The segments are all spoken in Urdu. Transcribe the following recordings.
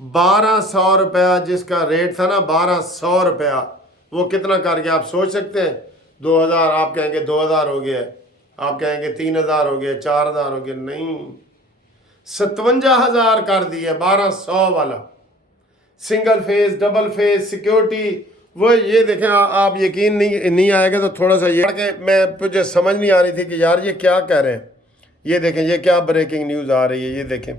1200 روپیہ جس کا ریٹ تھا نا، 1200 روپیہ، وہ کتنا کر گیا آپ سوچ سکتے ہیں؟ 2000، آپ کہیں گے 2000 ہو گیا ہے، آپ کہیں گے 3000 ہو گیا، 4000 ہو گیا، نہیں، 57,000 کر دیا 1200 والا، single fees, double fees, security, وہ یہ دیکھیں آپ یقین نہیں آئے گا تو تھوڑا سا یہ کہ میں مجھے سمجھ نہیں آ رہی تھی کہ یار یہ کیا کہہ رہے ہیں، یہ دیکھیں یہ کیا بریکنگ نیوز آ رہی ہے، یہ دیکھیں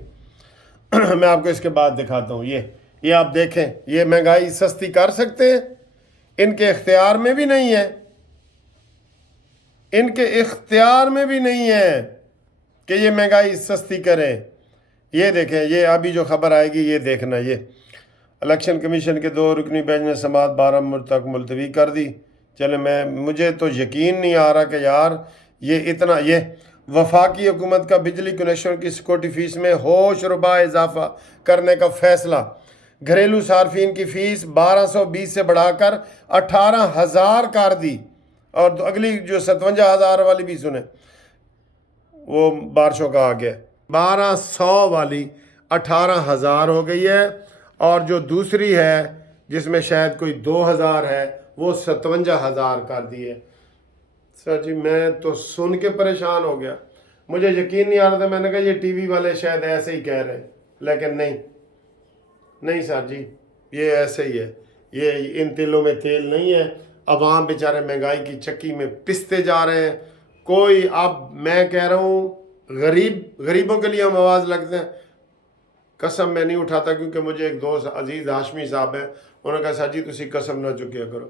میں آپ کو اس کے بعد دکھاتا ہوں، یہ آپ دیکھیں، یہ مہنگائی سستی کر سکتے ہیں؟ ان کے اختیار میں بھی نہیں ہے، ان کے اختیار میں بھی نہیں ہے کہ یہ مہنگائی سستی کریں۔ یہ دیکھیں، یہ ابھی جو خبر آئے گی یہ دیکھنا، یہ الیکشن کمیشن کے 2 رکنی بینچ نے سماعت 12 تک ملتوی کر دی۔ چلے مجھے تو یقین نہیں آ رہا کہ یار یہ اتنا، یہ وفاقی حکومت کا بجلی کنیکشن کی سیکورٹی فیس میں ہوش ربا اضافہ کرنے کا فیصلہ، گھریلو صارفین کی فیس 1220 سے بڑھا کر 18,000 کر دی، اور اگلی جو 57,000 والی بھی سنیں، وہ بارشوں کا آ گیا، 1200 والی 18,000 ہو گئی ہے، اور جو دوسری ہے جس میں شاید کوئی 2000 ہے وہ 57,000 کر دی ہے۔ سر جی میں تو سن کے پریشان ہو گیا، مجھے یقین نہیں آ رہا تھا، میں نے کہا یہ ٹی وی والے شاید ایسے ہی کہہ رہے ہیں، لیکن نہیں سر جی، یہ ایسے ہی ہے، یہ ان تیلوں میں تیل نہیں ہے، عوام بیچارے مہنگائی کی چکی میں پستے جا رہے ہیں۔ کوئی، اب میں کہہ رہا ہوں غریبوں کے لیے ہم آواز لگتے ہیں، قسم میں نہیں اٹھاتا، کیونکہ مجھے ایک دوست عزیز ہاشمی صاحب ہیں، انہوں نے کہا سر جی تسی قسم نہ چکیا کرو،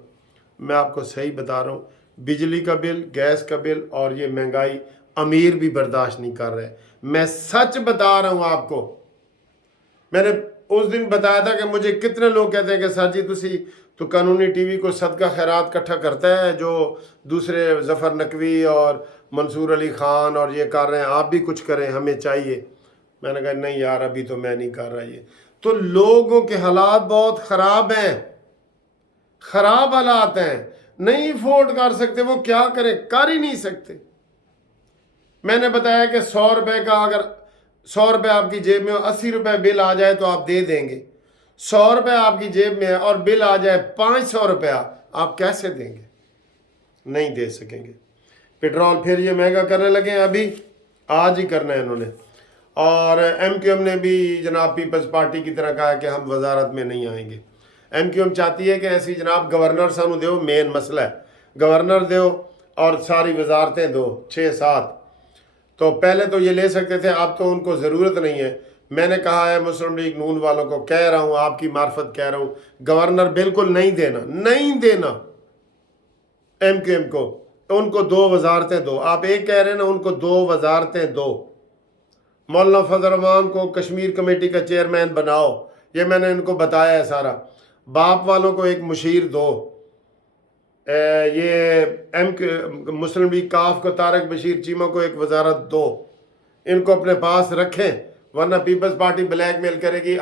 میں آپ کو صحیح بتا رہا ہوں، بجلی کا بل، گیس کا بل اور یہ مہنگائی امیر بھی برداشت نہیں کر رہے، میں سچ بتا رہا ہوں آپ کو۔ میں نے اس دن بتایا تھا کہ مجھے کتنے لوگ کہتے ہیں کہ سر جی تسی تو قانونی ٹی وی کو صدقہ خیرات کٹھا کرتا ہے، جو دوسرے ظفر نقوی اور منصور علی خان اور یہ کر رہے ہیں، آپ بھی کچھ کریں، ہمیں چاہیے۔ میں نے کہا نہیں یار ابھی تو میں نہیں کر رہا یہ، تو لوگوں کے حالات بہت خراب ہیں، خراب حالات ہیں، نہیں افورڈ کر سکتے، وہ کیا کریں، کر ہی نہیں سکتے۔ میں نے بتایا کہ 100 روپے کا، اگر 100 روپے آپ کی جیب میں ہو، 80 روپے بل آ جائے تو آپ دے دیں گے، 100 روپے آپ کی جیب میں ہے اور بل آ جائے 500 روپیہ، آپ کیسے دیں گے؟ نہیں دے سکیں گے۔ پیٹرول پھر یہ مہنگا کرنے لگے ہیں، ابھی آج ہی کرنا ہے انہوں نے، اور ایم کیو ایم نے بھی جناب پیپلز پارٹی کی طرح کہا کہ ہم وزارت میں نہیں آئیں گے۔ ایم کیو ایم چاہتی ہے کہ ایسی جناب گورنر سانو دیو، مین مسئلہ ہے گورنر دیو اور ساری وزارتیں دو، 6-7، تو پہلے تو یہ لے سکتے تھے، اب تو ان کو ضرورت نہیں ہے۔ میں نے کہا ہے مسلم لیگ نون والوں کو، کہہ رہا ہوں آپ کی معرفت کہہ رہا ہوں، گورنر بالکل نہیں دینا ایم کیو ایم کو، ان کو 2 وزارتیں دو، آپ ایک کہہ رہے ہیں نا، ان کو 2 وزارتیں دو۔ مولانا فضل الرحمان کو کشمیر کمیٹی کا چیئرمین بناؤ، یہ میں نے ان کو بتایا ہے سارا، باپ والوں کو ایک مشیر دو، یہ مسلم لیگ کاف کو طارق بشیر چیمہ کو ایک وزارت دو، ان کو اپنے پاس رکھیں، ورنہ پیپلز پارٹی بلیک میل کرے گی۔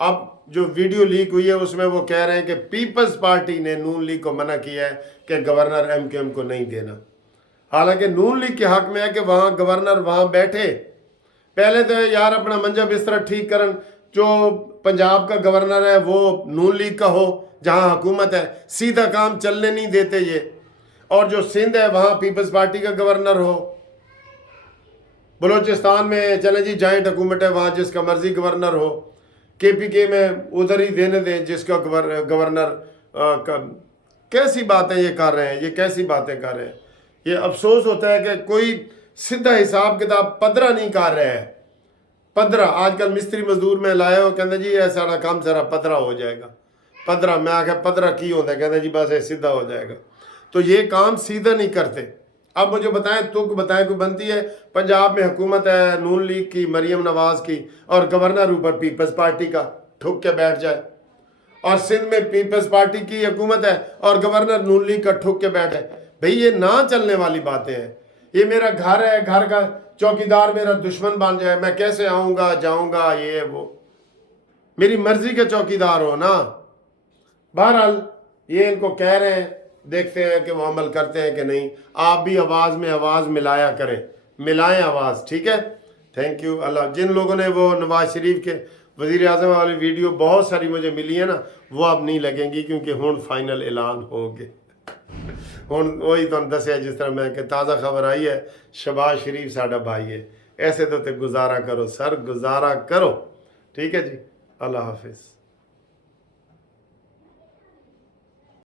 اب جو ویڈیو لیک ہوئی ہے اس میں وہ کہہ رہے ہیں کہ پیپلز پارٹی نے نون لیگ کو منع کیا ہے کہ گورنر ایم کیو ایم کو نہیں دینا، حالانکہ نون لیگ کے حق میں ہے کہ وہاں گورنر وہاں بیٹھے۔ پہلے تو یار اپنا منجا بستر ٹھیک کرن، جو پنجاب کا گورنر ہے وہ نون لیگ کا ہو، جہاں حکومت ہے، سیدھا کام چلنے نہیں دیتے یہ، اور جو سندھ ہے وہاں پیپلز پارٹی کا گورنر ہو۔ بلوچستان میں چلیں جی جوائنٹ حکومت ہے، وہاں جس کا مرضی گورنر ہو، کے پی کے میں ادھر ہی دینے دیں جس کا گورنر۔ کیسی باتیں یہ کر رہے ہیں، یہ کیسی باتیں کر رہے ہیں، یہ افسوس ہوتا ہے کہ کوئی سیدھا حساب کتاب پدرا نہیں کر رہا ہے۔ پدرا آج کل مستری مزدور میں لائے ہو، کہتے جی یہ سارا کام سارا پدرا ہو جائے گا، پدرا میں آخر پدرا کی ہوتا ہے، کہتے جی بس یہ سیدھا ہو جائے گا، تو یہ کام سیدھا نہیں کرتے۔ اب مجھے بتائیں کوئی بنتی ہے، پنجاب میں حکومت ہے نون لیگ کی، مریم نواز کی، اور گورنر اوپر پیپلز پارٹی کا ٹھک کے بیٹھ جائے، اور سندھ میں پیپلز پارٹی کی حکومت ہے اور گورنر نون لیگ کا ٹھک کے بیٹھے، بھئی یہ نہ چلنے والی باتیں ہیں۔ یہ میرا گھر ہے، گھر کا چوکیدار میرا دشمن بن جائے، میں کیسے آؤں گا جاؤں گا، یہ وہ میری مرضی کے چوکیدار ہو نا۔ بہرحال یہ ان کو کہہ رہے ہیں، دیکھتے ہیں کہ وہ عمل کرتے ہیں کہ نہیں۔ آپ بھی آواز میں آواز ملایا کریں، ملائیں آواز، ٹھیک ہے؟ Thank you. اللہ، جن لوگوں نے وہ نواز شریف کے وزیر اعظم والی ویڈیو بہت ساری مجھے ملی ہے نا، وہ اب نہیں لگیں گی کیونکہ ہون فائنل اعلان ہو گئے. ہوں وہی تمہیں دسیا جس طرح میں کہ تازہ خبر آئی ہے شہباز شریف ساڈا بھائی ہے. ایسے تو تے گزارا کرو سر، گزارا کرو. ٹھیک ہے جی، اللہ حافظ.